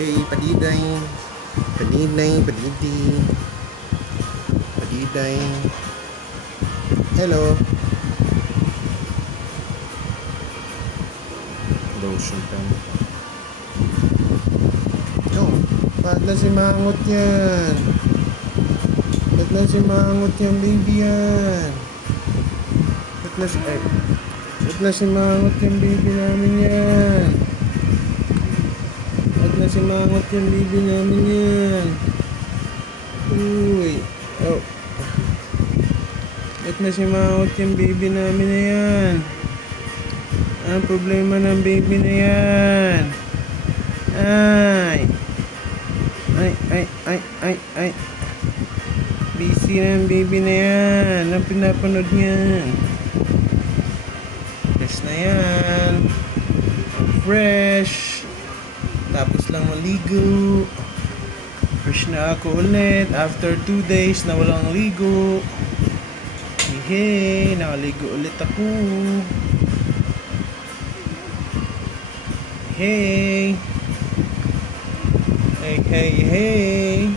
Hey, padiday. Padiday, padidi. Padiday. Hello. Lotion pen. Oh, bakit na si Mangot yan? Bakit na si Mangot yan, baby yan? Bakit na si Mangot yan, baby namin yan? Bakit na si Mangot yan, baby namin yan? Uy. Oh. Bakit na si Mangot yan, baby namin na yan? Ang problema ng baby na yan? Ay. Ay. Busy na ang baby na yan. Ang pinapanood niyan. Fresh na yan. Fresh. Tapos lang maligo. Fresh na ako ulit. After 2 days na walang ligo. Hey, nakaligo ulit ako. Hey. Hey.